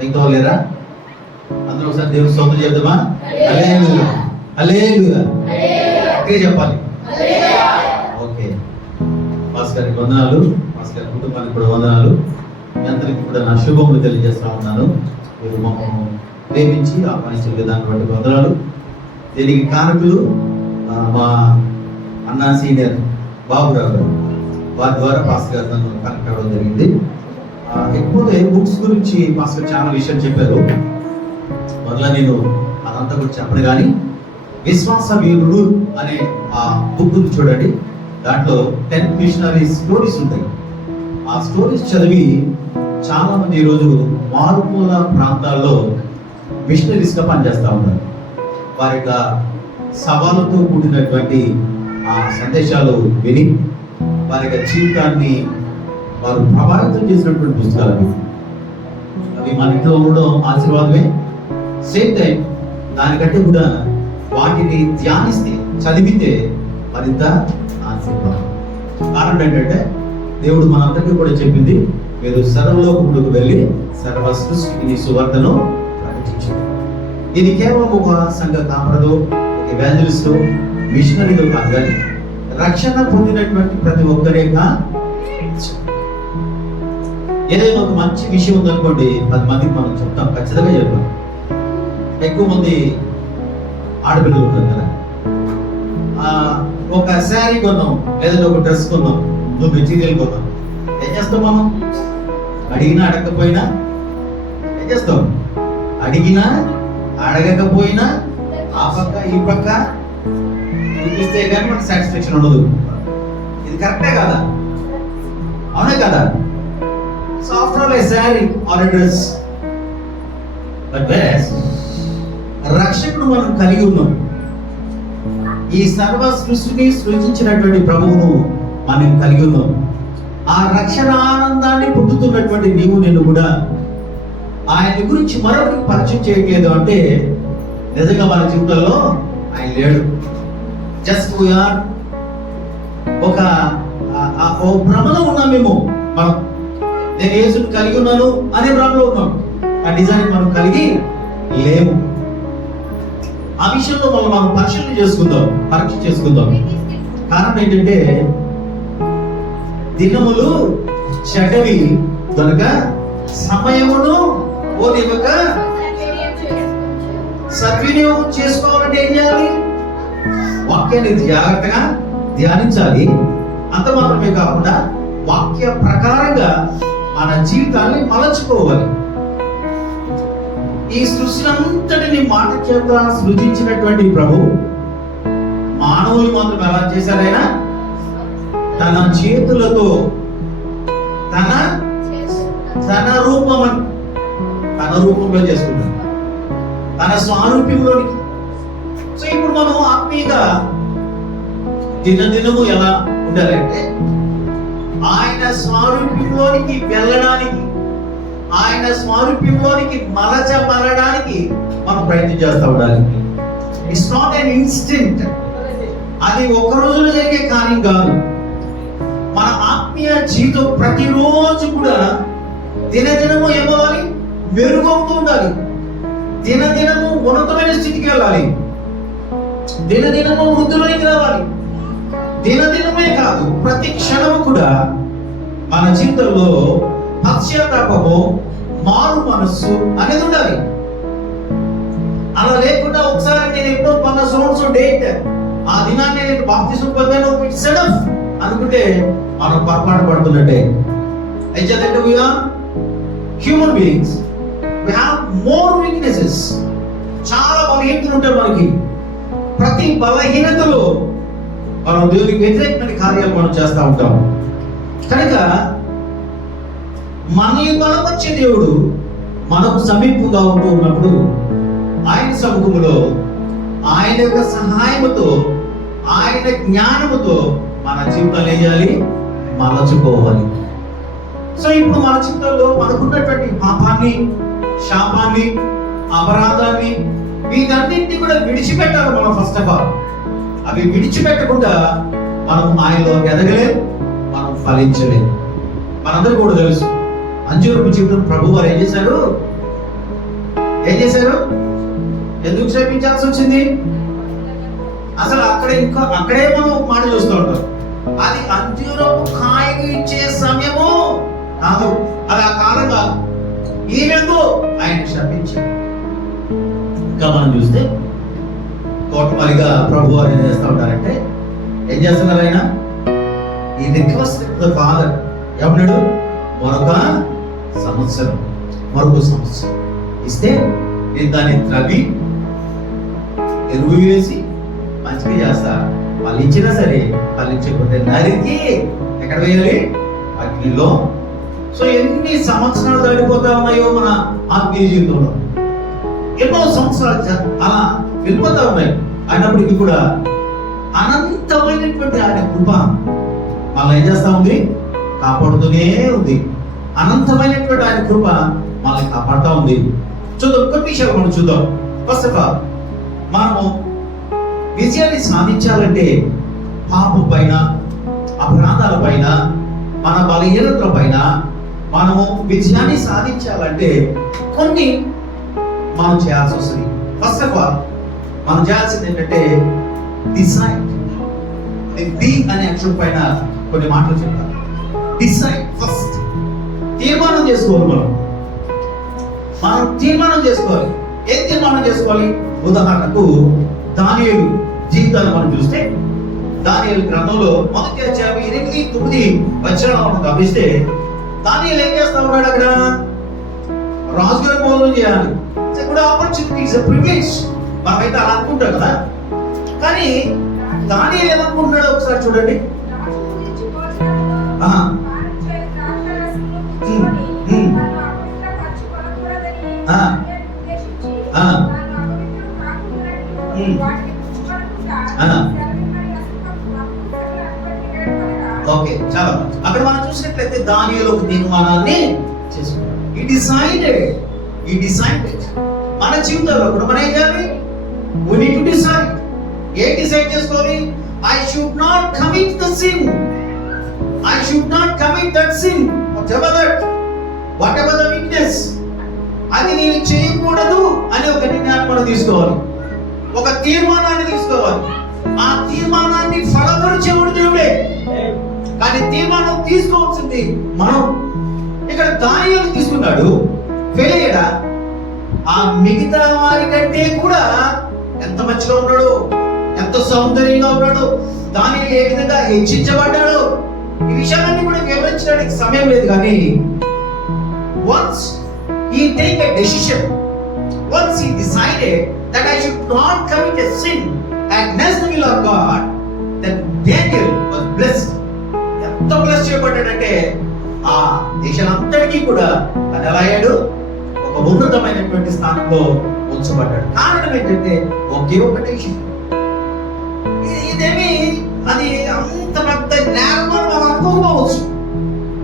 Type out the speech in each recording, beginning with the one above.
మిగతా లేరా? అందరూ ఒకసారి దేవుని స్తోత్రం చెప్దామా? హల్లెలూయా, హల్లెలూయా గట్టిగా చెప్పాలి. ఓకే, పాస్ గారికి వందనాలు, పాస్ గారి కుటుంబానికి కూడా వందనాలు. మీ అందరికీ కూడా నా శుభములు తెలియజేస్తా ఉన్నాను. మీరు మమ్మల్ని ప్రేమించి ఆహ్వానించిన విధానం బట్టి వందనాలు. దీనికి కారకులు మా అన్న సీనియర్ బాబురావు గారు, వారి ద్వారా పాస్ గారు నన్ను కనెక్ట్ అవ్వడం జరిగింది. ఎక్కువ బుక్స్ గురించి మాస్టర్ చాలా విషయాలు చెప్పారు. మరలా నేను అదంతా కూడా చెప్పను, కానీ విశ్వాస వీరుడు అనే ఆ బుక్ చూడండి. దాంట్లో 10 మిషనరీ స్టోరీస్ ఉంటాయి. ఆ స్టోరీస్ చదివి చాలా మంది ఈరోజు మారుమూల ప్రాంతాల్లో మిషనరీస్గా పనిచేస్తూ ఉన్నారు. వారి యొక్క సవాలుతో కూడినటువంటి ఆ సందేశాలు విని వారి యొక్క జీవితాన్ని వారు ప్రభావితం చేసినటువంటి పుస్తకాలు అవి మన ఇంట్లో ఉండడం ఆశీర్వాదమే. సేమ్ టైం దానికంటే కూడా వాటిని ధ్యానిస్తే, చదివితే మరింత ఆశీర్వాదం. కారణం ఏంటంటే దేవుడు మనందరికీ కూడా చెప్పింది, మీరు సర్వలోకములకు వెళ్ళి సర్వ సృష్టికి సువార్తను ప్రకటించండి. ఇది కేవలం ఒక సంఘ కాపరదో, ఒక ఎవాంజలిస్టో, మిషనరీలో కాదు, కానీ రక్షణ పొందినటువంటి ప్రతి ఒక్కరేగా ఏదైనా ఒక మంచి విషయం ఉందనుకోండి, 10 మందికి మనం చెప్తాం, ఖచ్చితంగా చెప్తాం. ఎక్కువ మంది ఆడపిల్లలు ఉంటారు కదా, ఒక శారీ కొన్నాం లేదంటే ఒక డ్రెస్ కొన్నాం, నువ్వు మెటీరియల్ కొన్నాం, ఏం చేస్తాం మనం? అడిగినా అడగకపోయినా ఏం చేస్తాం? అడిగినా అడగకపోయినా ఆ పక్క ఈ పక్క చూపిస్తే కానీ మనకు సాటిస్ఫాక్షన్ ఉండదు. ఇది కరెక్టే కదా? అవునే కదా? So after all a sari or a dress, but రక్షకుడు మనం కలిగి ఉన్నాం. ఈ సర్వ సృష్టిని సృజించినటువంటి ప్రభువును మనం కలిగి ఉన్నాం. ఆ రక్షణ ఆనందాన్ని పొందుతున్నటువంటి నీవు నేను కూడా ఆయన గురించి మరొకరికి పరిచయం చేయట్లేదు అంటే నిజంగా మన జీవితంలో ఆయన లేడు. జస్ట్ వీఆర్ ఒక భ్రమలో ఉన్నాం మేము. మనం నేను యేసుని కలిగి ఉన్నాను అనే భ్రమలో ఉన్నాం. ఆ నిజానికి మనం కలిగి లేము. ఆ విషయంలో మనం పరీక్ష చేసుకుందాం. కారణం ఏంటంటే దినములు చెడ్డవి కనుక సమయమును ఓనివ్వక సద్వినియోగం చేసుకోవాలంటే ఏం చేయాలి? వాక్యాన్ని జాగ్రత్తగా ధ్యానించాలి. అంత మాత్రమే కాకుండా వాక్య ప్రకారంగా మన జీవితాన్ని మలచుకోవాలి. ఈ సృష్టినంతటిని మాట చేత సృజించినటువంటి ప్రభు మానవులు మాత్రం ఎలా చేశారైనా తన చేతులతో తన రూపంలో చేసుకుంటాడు, తన స్వారూప్యంలోనికి. సో ఇప్పుడు మనం ఆత్మీయంగా దినదినము ఎలా ఉండాలంటే ఆయన స్వారూప్యంలోనికి వెళ్ళడానికి, ఆయన స్వారూప్యంలోనికి మలచబడడానికి మనం ప్రయత్నం చేస్తూ ఉండాలి. It's not an instant. అది ఒక రోజులో జరిగే కార్యం కాదు. మన ఆత్మీయ జీవితం ప్రతిరోజు కూడా దినదినము ఏమవ్వాలి? మెరుగవుతూ ఉండాలి. దినదినము ఉన్నతమైన స్థితికి వెళ్ళాలి. దినదినము వృద్ధిలోకి రావాలి. దినదినమే కాదు, ప్రతి క్షణము కూడా మన జీవితంలో పశ్చాత్తాపము, మారు మనస్సు అనేది ఉండాలి. అలా లేకుండా ఒకసారి నేను ఎప్పుడో 10 సంవత్సరం డేట్ ఆ దినాన్ని నేను బాప్తిసం పొందాను అనుకుంటే మనం పొరపాటు పడుతున్నట్టే. అయితే we are human beings, we have more weaknesses. చాలా బలహీనతలు ఉంటాయి మనకి. ప్రతి బలహీనతలో మనం దేవునికి వ్యతిరేకమైన కార్యాలు మనం చేస్తూ ఉంటాం. కనుక మనల్ని బలపరిచే దేవుడు మనకు సమీపంగా ఉంటూ ఉన్నప్పుడు ఆయన సముఖములో ఆయన యొక్క సహాయముతో, ఆయన జ్ఞానముతో మన జీవితాలు ఏం చేయాలి? మలచుకోవాలి. సో ఇప్పుడు మన జీవితంలో మనకున్నటువంటి పాపాన్ని, శాపాన్ని, అపరాధాన్ని, వీటన్నింటినీ కూడా విడిచిపెట్టాలి మనం. ఫస్ట్ ఆఫ్ ఆల్ అవి విడిచిపెట్టకుండా మనం ఆయనలో ఎదగలేదు, మనం ఫలించలేదు. మనందరూ కూడా తెలుసు అంజూరపు జీవితం ప్రభు వారు ఏం చేశారు? ఏం చేశారు? ఎందుకు క్షమించాల్సి వచ్చింది? అసలు అక్కడే మనం ఒక మాట చూస్తూ ఉంటాం, అది అంజూరపు కాయకు ఇచ్చే సమయము కాదు, అది ఆ కాలం కాదు. ఈమెందు ఆయన శపించారు. ఇంకా మనం చూస్తే కోటమరిగా ప్రభు వారు ఏం చేస్తూ ఉంటారంటే, ఏం చేస్తున్నారు ఆయన? ఈ రిక్వెస్ట్ ఫాదర్ ఏమన్నాడు? మరొక సంవత్సరం ఇస్తే నేను దాన్ని త్రవి ఎరువు వేసి మంచిగా చేస్తా. వాళ్ళు ఇచ్చినా సరే, వాళ్ళు ఇచ్చకపోతే నరికి ఎక్కడ వేయాలి? అగ్నిలో. సో ఎన్ని సంవత్సరాలు దాడిపోతా ఉన్నాయో మన ఆత్మీయ జీవితంలో, ఎన్నో సంవత్సరాలు అలా వెళ్ళిపోతా ఉన్నాయి. అయినప్పటికీ కూడా అనంతమైనటువంటి ఆయన కృప మనం ఏం చేస్తా ఉంది? కాపాడుతూనే ఉంది. అనంతమైనటువంటి ఆయన కృప మనల్ని కాపాడుతూ ఉంది. చూద్దాం, కొన్ని విషయాలు మనం చూద్దాం. ఫస్ట్ ఆఫ్ ఆల్, మనము విజయాన్ని సాధించాలంటే పాపం పైన, అపరాధాల పైన, మన బలహీనతల పైన మనము విజయాన్ని సాధించాలంటే కొన్ని మనం చేయాల్సి వస్తుంది. ఫస్ట్ ఆఫ్ ఆల్ మనం చేయాల్సింది ఏంటంటే డిసైడ్. డి అనే అక్షరం పైన కొన్ని మాటలు చెప్తాను. డిసైడ్. ఫస్ట్ తీర్మానం చేసుకోవాలి. మనం తీర్మానం చేసుకోవాలి. ఏం తీర్మానం చేసుకోవాలి? ఉదాహరణకు దానియేలు జీవితాన్ని మనం చూస్తే, దానియేలు గ్రంథంలో మొదటి అధ్యాయం 8-9 వచనాలను గమనిస్తే, దానియేలు ఏం చేస్తా ఉన్నాడు? అక్కడ రాజుగారి భోజనం చేయాలి. కూడా ఆపర్చునిటీ, ఇట్స్ ఎ ప్రివిలేజ్. మనమైతే అలా అనుకుంటాం కదా, కానీ దానియేలు ఏమనుకుంటున్నాడో ఒకసారి చూడండి. ఓకే, చాలా అక్కడ మనం చూసినట్లయితే దానియేలు ఒక తీర్మానాన్ని చేసుకున్నాడు. ఈ డిసైడెడ్ మన జీవితంలో కూడా మనం ఏం చేయాలి? we need to decide. A decide చేసుకోవాలి? I should not commit the sin. I should not commit that sin, whatever the weakness. అది నేను చేయకూడదు అని ఒక నిర్ణయాన్ని మనం తీసుకోవాలి, ఒక తీర్మానాన్ని తీసుకోవాలి. ఆ తీర్మానాన్ని ఫలపరిచేవాడు దేవుడే, కానీ తీర్మానం తీసుకోవాల్సింది మనం. ఇక్కడ దానియేలు తీసుకున్నాడు, ఫెయిల్ అయ్యాడా? ఆ మిగతా వారి కంటే కూడా ఎంత మంచిగా ఉన్నాడు, ఎంత సౌందర్యంగా ఉన్నాడు, దానియేలు ఏ విధంగా హెచ్చించబడ్డాడు, ఈ విషయాలన్నీ కూడా వివరించడానికి సమయం లేదు. కానీ once he take a decision, once he decided that I should not commit a sin against the will of God, then Daniel was blessed. ఎంత బ్లెస్ చేయబడ్డాడంటే ఆ దేశాలంతటికీ కూడా తను ఎలా అయ్యాడు? ఒక ఉన్నతమైనటువంటి స్థానంలో ఉంచబడ్డాడు. కారణం ఏంటంటే ఒకే ఒక డెసిషన్. ఇదేమి అది అంత పెద్ద జ్ఞానం మనం అనుకోవచ్చు.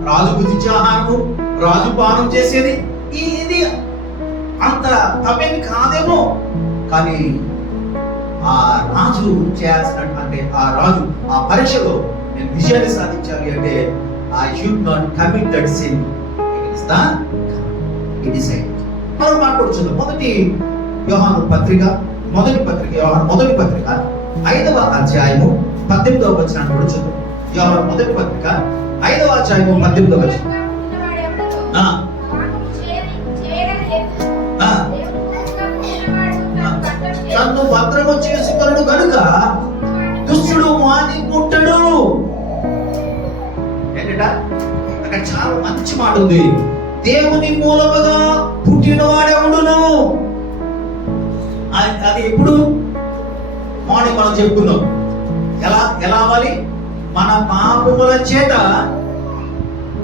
రాజు భుజించే ఆహారము, రాజు పానం చేసేది, ఇది అంత తప్పేమి కాదేమో. కానీ ఆ రాజు చేయాల్సినటువంటి ఆ రాజు ఆ పరీక్షలో నేను విజయాన్ని సాధించాలి అంటే I should not commit that sin against the God. He decided. మనం మాట్లాడుతున్నాం మొదటి యోహాను పత్రిక 5వ అధ్యాయము 18వ వచనాన్ని కూడా చూద్దాం. యోహాను మొదటి పత్రిక 5వ అధ్యాయము 18వ వచనం. తను భద్రము చేసుకొను గనుక దుష్టుడు వాని ముట్టడు. ఏంటట? అక్కడ చాలా మంచి మాట ఉంది. దేవుని మూలముగా పుట్టిన వాడెవడును. అది ఎప్పుడు మార్నింగ్ మనం చెప్పుకున్నాం. ఎలా అవ్వాలి? మన పాపముల చేత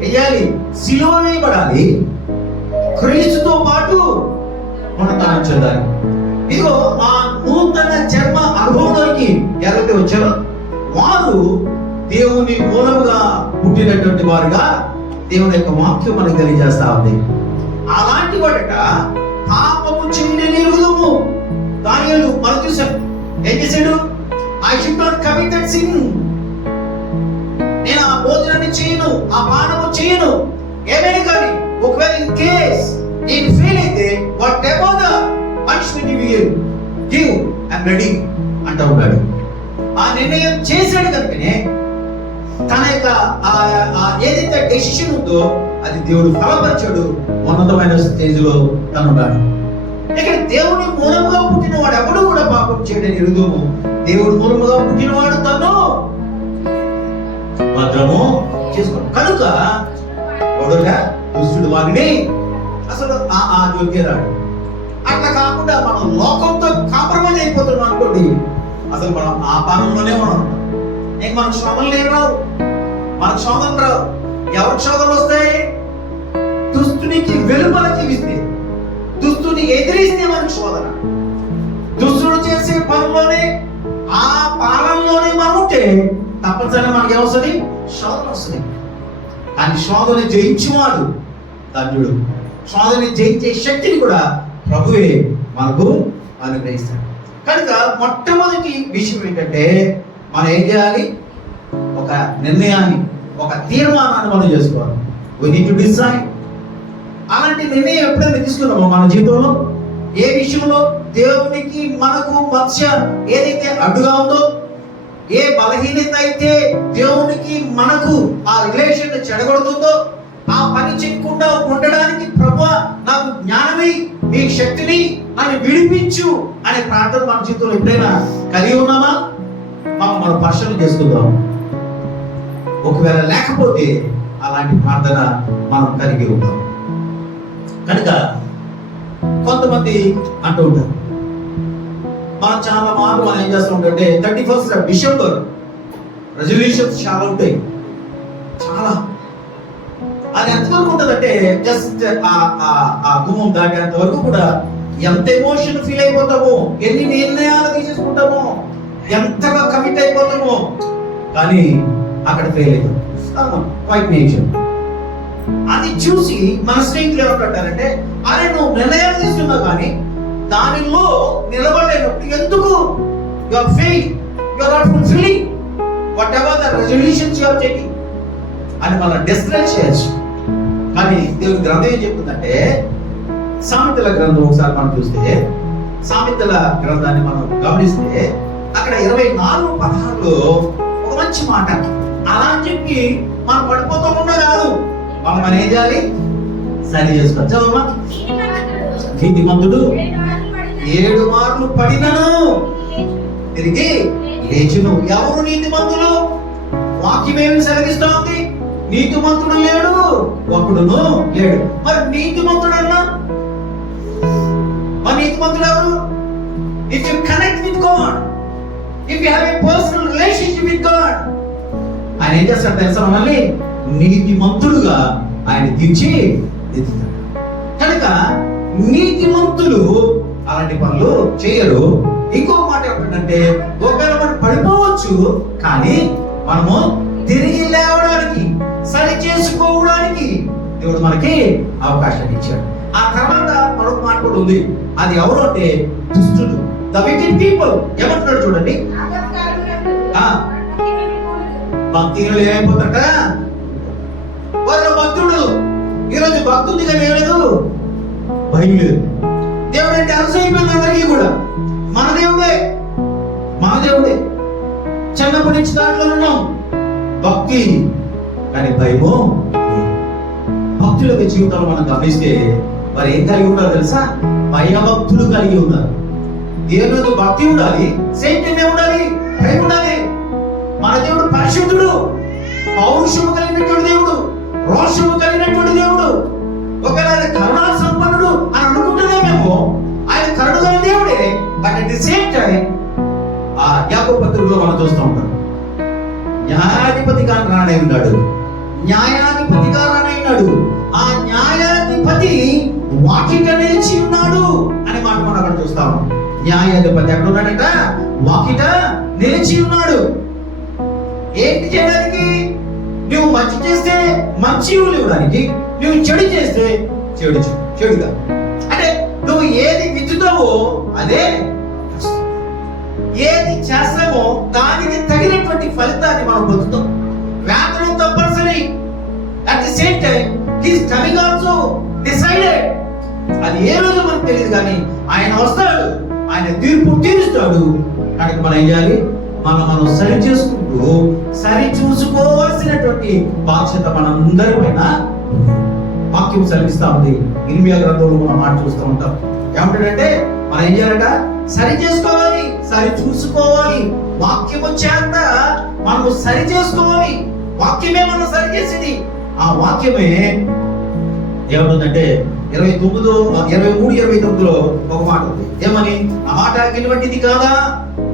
వేయాలి, సిలువ వేయబడాలి, క్రీస్తుతో పాటు పునరుత్థానం చెందాలి. ఇదిగో ఆ నూతన జన్మ అనుభవంలోకి ఎవరైతే వచ్చారో వారు దేవుని మూలముగా పుట్టినటువంటి వారుగా దేవుని యొక్క వాక్యం మనకు తెలియజేస్తా ఉంది. అలాంటి వాడట పాపము చేయని నిరుగుదము. దానియేలు మనం చూసాం. ఏం చేశాడు? I should not commit that sin. నేను ఆ భోజనాన్ని చేయను, ఆ పానము చేయను. ఏమైనా కానీ ఒకవేళ ఇన్ కేస్ నేను ఫెయిల్ అయితే what ever the give, I'm ready అంటూ ఉన్నాడు. ఆ నిర్ణయం చేశాడు కనుకనే తన యొక్క ఏదైతే డెసిషన్ ఉందో అది దేవుడు ఫలపరిచాడు. ఉన్నతమైన స్టేజ్ లో తను ఉన్నాడు. ఇక్కడ దేవుని మూలముగా పుట్టినవాడు ఎవడు కూడా పాపం చేయడని ఎరుగుము. దేవుడు మూలముగా పుట్టినవాడు తను భద్రము చేసుకోండి. కనుక ఎవడుగా దుష్టుడు వారిని అసలు ఆ జోలికే రాడు. అట్లా కాకుండా మనం లోకంతో కాంప్రమైజ్ అయిపోతున్నాం అనుకోండి, అసలు మనం ఆ పానంలోనే ఉన్నాం. ఇంక మనకు శోధనలు ఏం రావు, మనకు శోధనలు రావు. ఎవరికి శోధనలు వస్తాయి? దుస్తునికి వెలుపల జీవిస్తే, దుస్తుని ఎదిరిస్తే మనకు శోధన. దుస్తుడు చేసే పనుల్లోనే ఆ పాలనలోనే మనం ఉంటే తప్పనిసరిగా మనకి ఏమొస్తుంది? శోధన వస్తుంది. కానీ శోధన జయించేవాడు ధన్యుడు. శోధన జయించే శక్తిని కూడా ప్రభువే మనకు అనుగ్రహిస్తాడు. కనుక మొట్టమొదటి విషయం ఏంటంటే మనం ఏం చేయాలి? ఒక నిర్ణయాన్ని, ఒక తీర్మానాన్ని మనం చేసుకోవాలి. we need to decide. అలాంటి నిర్ణయం ఎప్పుడైనా తీసుకున్నామో మన జీవితంలో, ఏ విషయంలో దేవునికి మనకు మధ్య ఏదైతే అడ్డుగా ఉందో, ఏ బలహీనత అయితే దేవునికి మనకు ఆ రిలేషన్ చెడగొడుతుందో, ఆ పని చేయకుండా ఉండడానికి ప్రభువా నాకు జ్ఞానమే, మీ శక్తిని నన్ను విడిపించు అనే ప్రార్థన మన జీవితంలో ఎప్పుడైనా కలిగి ఉన్నామా? మనం పరిశీలన చేసుకుందాం. ఒకవేళ లేకపోతే అలాంటి ప్రార్థన మనం కలిగి ఉంటాం. కనుక కొంతమంది అంటూ ఉంటారు, మనం చాలా మార్లు మనం ఏం చేస్తూ ఉంటామంటే 31st డిసెంబర్ రెజల్యూషన్స్ చాలా ఉంటాయి. చాలా అది ఎంతవరకు ఉంటుందంటే జస్ట్ ఆ గుమ్మం దాటేంత వరకు కూడా ఎంత ఎమోషన్ ఫీల్ అయిపోతామో, ఎన్ని నిర్ణయాలు తీసేసుకుంటామో, ఎంతగా కమిట్ అయిపోతామో, కానీ అక్కడ ఫెయిల్ అయిపోతాం. అది చూసి మన స్నేహితులు ఏమంటారంటే, అరే నువ్వు నిర్ణయాలు తీసుకున్నావు కానీ దానిలో నిలబడలేనప్పుడు ఎందుకు? You are fail, you are not fulfilling whatever the resolutions you are taking అని మనం డిస్కరేజ్ చేయొచ్చు. కానీ దేవుని గ్రంథం ఏం చెప్తుందంటే, సామెతల గ్రంథం ఒకసారి మనం చూస్తే, సామెతల గ్రంథాన్ని మనం గమనిస్తే అక్కడ 24:16లో ఒక మంచి మాట. అలా అని చెప్పి మనం పడిపోతూ ఉన్నా కాదు, మనం ఏం చేయాలి? సరి చేసుకోవచ్చు. చదవమ్మా. నీతిమంతుడు 7 మార్లు పడినను తిరిగి లేచును. ఎవరు నీతిమంతులు? వాక్యం ఏమి సెలవిస్తా ఉంది? నీతిమంతుడు లేడు, ఒకడును లేడు. మరి నీతిమంతుడు అన్నా, మరి నీతిమంతుడు ఎవరు? If you connect with God, if you have a personal relationship with God, ఆయన ఏం చేస్తాడు తెలుసా? మనల్ని నీతిమంతుడుగా ఆయన తీర్చి ఎత్తుతాడు. కనుక నీతిమంతులు అలాంటి పనులు చేయరు. ఇంకో మాట ఏమిటంటే, ఒకవేళ మనం పడిపోవచ్చు కానీ మనము తిరిగి లేవడానికి, సరి చేసుకోవడానికి దేవుడు మనకి అవకాశాన్ని ఇచ్చాడు. ఆ తర్వాత మరొక మాట కూడా ఉంది. అది ఎవరు అంటే దుష్టులు, ద వికెడ్ పీపుల్. ఏమంటున్నాడు చూడండి, భక్తులు ఏమైపోతారట? వాళ్ళ భక్తుడు ఈరోజు భక్తుంది కానీ ఏమలేదు, భయం లేదు. దేవుడు అంటే అలసైపోయింది అందరికీ కూడా. మన దేవుడే, మన దేవుడే. చిన్నప్పటి నుంచి దాంట్లో ఉన్నాం, భక్తి కానీ భయము. భక్తుల యొక్క జీవితంలో మనం గమనిస్తే వారు ఏం కలిగి ఉన్నారు తెలుసా? భయభక్తులు కలిగి ఉన్నారు. దేవుడు భక్తి ఉండాలి, సేమ్ ఉండాలి, భయం ఉండాలి. మన దేవుడు పరిశుద్ధుడు, పౌరుషము కలిగినటువంటి దేవుడు, రోషము కలిగినటువంటి దేవుడు. ఒకవేళ ఆయన కరుణా సంపన్నుడు అని అనుకుంటున్నామేమో, ఆయన కరుణ గల దేవుడే. But at the same time ఆ యాకోబు పత్రికలో మనం చూస్తూ ఉంటాం, న్యాయాధిపతిగా రానై ఉన్నాడు, న్యాయాధిపతిగా రానై ఉన్నాడు. ఆ న్యాయాధిపతి వాకిట నిలిచి ఉన్నాడు అనే మాట మనం అక్కడ చూస్తాము. న్యాయాధిపతి ఎక్కడ ఉన్నాడట? వాకిట నిలిచి ఉన్నాడు. ఏంటి చేయడానికి? నువ్వు మంచి చేస్తే మంచి ఇవ్వడానికి, నువ్వు చెడు చేస్తే చెడుగా. అంటే నువ్వు ఏది విత్తుతావో అదే, ఏది చేస్తామో దానికి తగినటువంటి ఫలితాన్ని మనం పొందుతాం. వేతనం తప్పనిసరి. At the same time his coming also decided. అది ఏ రోజు మనకు తెలియదు కానీ ఆయన వస్తాడు, ఆయన తీర్పు తీరుస్తాడు. కనుక మనం ఏం చేయాలి? మనం సరి చేసుకుంటూ సరి చూసుకోవాల్సినటువంటి బాధ్యత మనందరి పైన వాక్యం సెలవిస్తా ఉంది. ఇర్మియా గ్రంథంలో మనం మాట చూస్తూ ఉంటాం. ఏమంటాడంటే మనం ఏం చేయాలట? సరి చేసుకోవాలి, సరి చూసుకోవాలి. వాక్యం వచ్చేంత మనం సరి చేసుకోవాలి. వాక్యమే మనం సరి చేసింది. ఆ వాక్యమే ఏమంటుందంటే 23, 29లో ఒక మాట ఉంది. ఏమని? ఆ మాట అగ్ని వంటిది కాదా,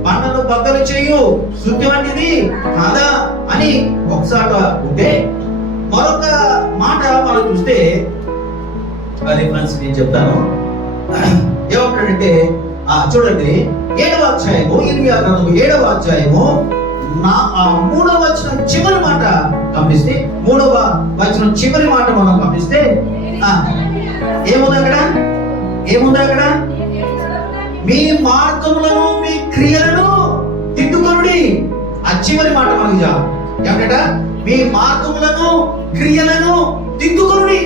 పంటను బద్దలు చేయు శుద్ధి వంటిది కాదా అని ఒకసారి ఉంటే, మరొక మాట మనం చూస్తే రిఫరెన్స్ నేను చెప్తాను. ఏమంటాడంటే చూడండి, 7వ అధ్యాయము, ఇర్మియా గ్రంథము 7వ అధ్యాయము 3వ వచనం చివరి మాట గమనిస్తే, 3వ వచనం చివరి మాట మనం గమనిస్తే ఏముంది అక్కడ? ఏముంది అక్కడ? మీ మార్గములను మీ క్రియలను దిద్దుకొనుడి. ఆ చివరి మాట మనకి చాలు. ఏమంట? మీ మార్గములను క్రియలను దిద్దుకొనుడి.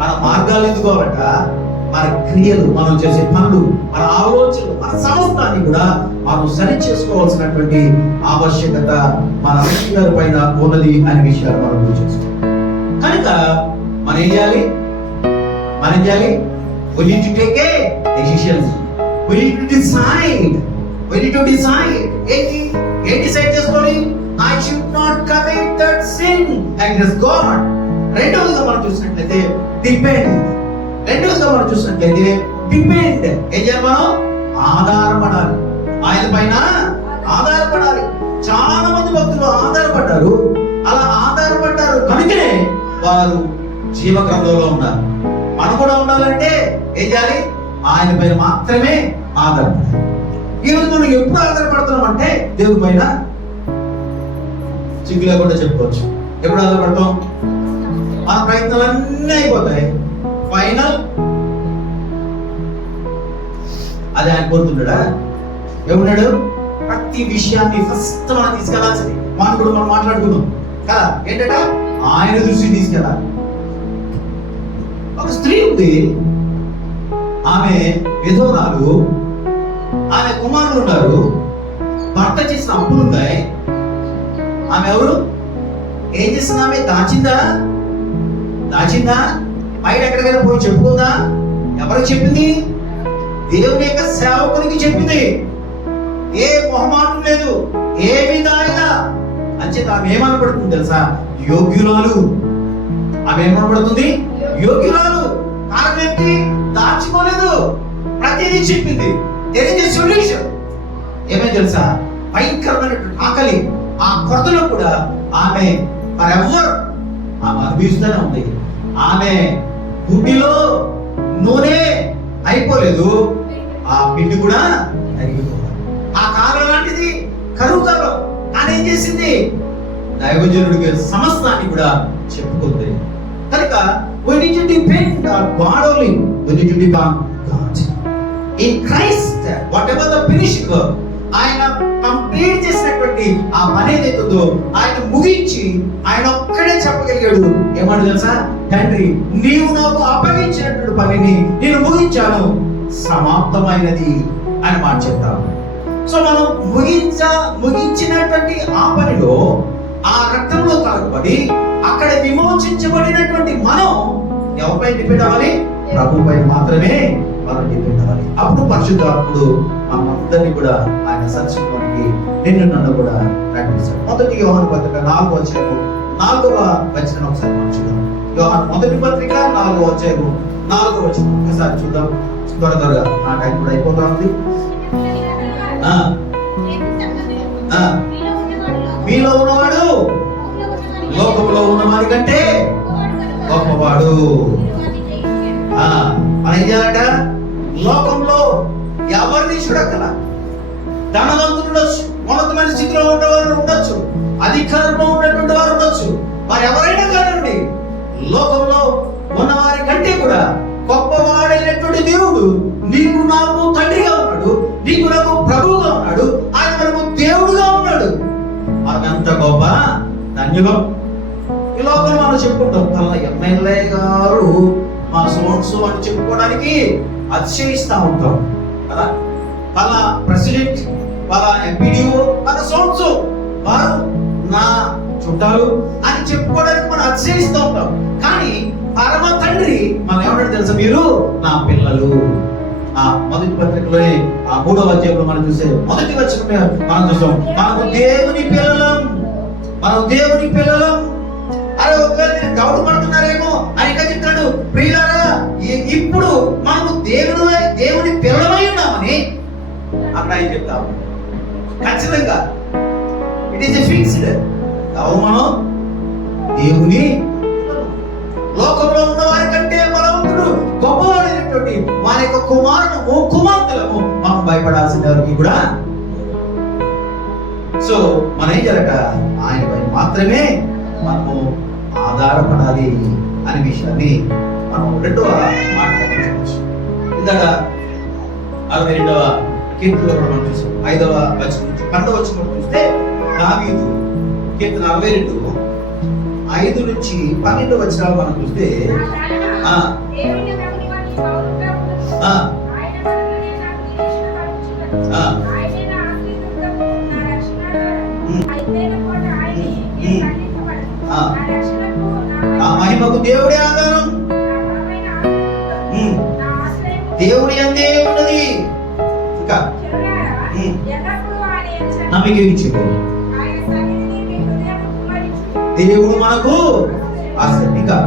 మన మార్గాలు ఎదుకోవాలట, మన క్రియలు, మనం చేసే పనులు, మన ఆలోచనలు, మన సమస్తాన్ని కూడా మనం సరి చేసుకోవాల్సినటువంటి ఆవశ్యకత మన అందరి పైన ఉన్నది అనే విషయాలు మనం గుర్తు చేసుకోవాలి. కనుక మనం ఏం చేయాలి? We need to take a decision. We need to decide. ఏం డిసైడ్ చేసుకోవాలి? I should not commit that sin against God. రెండవదిగా మనం చూసినట్లయితే డిపెండ్. ఏం చేయాలి? మనం ఆధారపడాలి. ఆయన పైన ఆధారపడాలి. చాలా మంది భక్తులు ఆధారపడ్డారు. అలా ఆధారపడ్డారు కనుకనే వారు జీవ గ్రంథంలో ఉన్నారు. మనం కూడా ఉండాలంటే ఏం చేయాలి? ఆయన పైన మాత్రమే ఆధారపడాలి. ఈరోజు మనం ఎప్పుడు ఆధారపడుతున్నాం అంటే దేవుడి పైన చిక్కు లేకుండా చెప్పుకోవచ్చు. ఎప్పుడు ఆధారపడతాం? మన ప్రయత్నాలన్నీ అయిపోతాయి. ఫైనల్ అది ఆయన కోరుతున్నాడా? ఏమన్నాడు? ప్రతి విషయాన్ని ఫస్ట్ మనం తీసుకెళ్లాల్సింది. మనం కూడా మనం మాట్లాడుకున్నాం కదా, ఏంటంట? ఆయన దృష్టి తీసుకెళ్ళాలి. ఒక స్త్రీ ఉంది, ఆమె విధవరాలు, ఆమె కుమారులు ఉన్నారు, భర్త చేసిన అప్పులు ఉన్నాయి. ఆమె ఎవరు? ఏం చేసింది? ఆమె దాచిందా? బయట ఎక్కడికైనా పోయి చెప్పుకుందా? ఎవరికి చెప్పింది? దేవుని యొక్క సేవకునికి చెప్పింది. ఏ మొహమాటం లేదు, ఏమి దాయిలా. అంచేత ఆమె ఏమనబడుతుంది తెలుసా? యోగ్యురాలు. ఆమె ఏమనబడుతుంది? యోగ్యురాలు. కారణం ఏంటి? దాచుకోలేదు, ప్రతిదీ చెప్పింది. There is a solution. ఏమేమి తెలుసా? భయంకరమైనటువంటి ఆకలి, ఆ కొరతలో కూడా ఆమె మరెవ్వరు ఆమె అనుభవిస్తూనే ఉంది. ఆమె గుడ్డిలో నూనె అయిపోలేదు, ఆ పిండి కూడా అరిగిపోవాలి. ఆ కాలం లాంటిది, కరువు కాలం. కానీ ఏం చేసింది? దైవజనుడికి సమస్తాన్ని కూడా చెప్పుకుంది. కనుక we need to depend on God only. We need to depend on God. In Christ, whatever the finished work, ఆయన కంప్లీట్ చేసినటువంటి ఆ పని ఏదైతుందో ఆయన ముగించి ఆయన ఒక్కడే చెప్పగలిగాడు. ఏమన్నా తెలుసా? తండ్రి, నీవు నాకు అప్పగించినటువంటి పనిని నేను ముగించాను, సమాప్తమైనది అని మాట చెప్తాను. సో మనం ముగించినటువంటి ఆ పనిలో, ఆ రక్తంలో కలగబడి అక్కడ విమోచించబడినటువంటి మనం ఎవరిపై డిపెండ్ అవ్వాలి? ప్రభు పైన మాత్రమే మనం డిపెండ్ అవ్వాలి. అప్పుడు పరిశుద్ధాత్ముడు మనందరినీ కూడా ఆయన సత్యంలోనికి నన్ను కూడా నడిపిస్తాడు. మొదటి యోహాను పత్రిక 4వ అధ్యాయము 4వ వచనం ఒకసారి మనం చూద్దాం. యోహాను మొదటి పత్రిక 4వ అధ్యాయము 4వ వచనం ఒకసారి చూద్దాం. త్వరగా ఆ టైం కూడా అయిపోతా ఉంది. మీలో ఉన్నవాడు లోకంలో ఉన్నవాడి కంటే గొప్పవాడు. మనం ఏం చేయాలంట? లోకంలో ఎవరిని చూడగల, ధనవంతులు ఉండొచ్చు, ఉన్నతమైన స్థితిలో ఉన్నవారు ఉండొచ్చు, అధికారంలో ఉన్నటువంటి వారు ఉండొచ్చు, వారు ఎవరైనా కానివ్వండి, లోకంలో ఉన్నవారి కంటే కూడా గొప్పవాడైనటువంటి దేవుడు నీకు నాకు తండ్రిగా ఉన్నాడు, నీకు నాకు ప్రభువుగా ఉన్నాడు, ఆయన మనకు దేవుడుగా ఉన్నాడు. మనకంత గొప్ప ధన్యులం. ఈ లోకంలో మనం చెప్పుకుంటాం, పలానా ఎమ్మెల్యే గారు మా సో అని చెప్పుకోవడానికి అతిశయిస్తా ఉంటాం కదా. వాళ్ళ ప్రెసిడెంట్, వాళ్ళ ఎంపీడీఓ, వాళ్ళ సో వారు నా చుట్టాలు అని చెప్పుకోవడానికి మనం అతిశయిస్తూ ఉంటాం. కానీ పరమ తండ్రి మనం ఏమంటాడు తెలుసా, మీరు నా పిల్లలు. ఆ మొదటి పత్రికలోనే ఆ 3వ అధ్యాయంలో మనం చూసే మొదటి వచనమే మనం చూస్తాం, మనము దేవుని పిల్లలం, మనం దేవుని పిల్లలం. అరే ఒకవేళ నేను గౌరవ పడుతున్నారేమో అని ఇంకా చెప్తాడు, ప్రియులారా ఇప్పుడు మనము దేవుని పిల్లలమై ఉన్నామని అక్కడ ఆయన చెప్తాము. ఖచ్చితంగా ఇట్ ఈస్ ఎ ఫిక్స్డ్. ఎవరు మనం? దేవుని. లోకంలో ఉన్న వారి కంటే బలవంతుడు గొప్పవాడైనటువంటి వారి యొక్క కుమార్తెలము మనం భయపడాల్సిన ఎవరికి కూడా. సో మనం ఏం జరగ ఆయన పైన మాత్రమే మనము ఆధారపడాలి అనే విషయాన్ని మనం 2వ మాటలో చూడవచ్చు. ఇందాక 62వ కీర్తనలో కూడా మనం చూసాం. 5వ వచనం నుంచి 12వ వచనం చూస్తే దావీదు కీర్తన 62 5 నుంచి 12 వచనాలు మనం చూస్తే ఆ మహిమకు దేవుడే ఆధారం, దేవుడి అంతే ఉన్నది. ఇంకా నమ్మిక ఇచ్చింది దేవుడు మనకు ఆశ్రయం. ఇంకా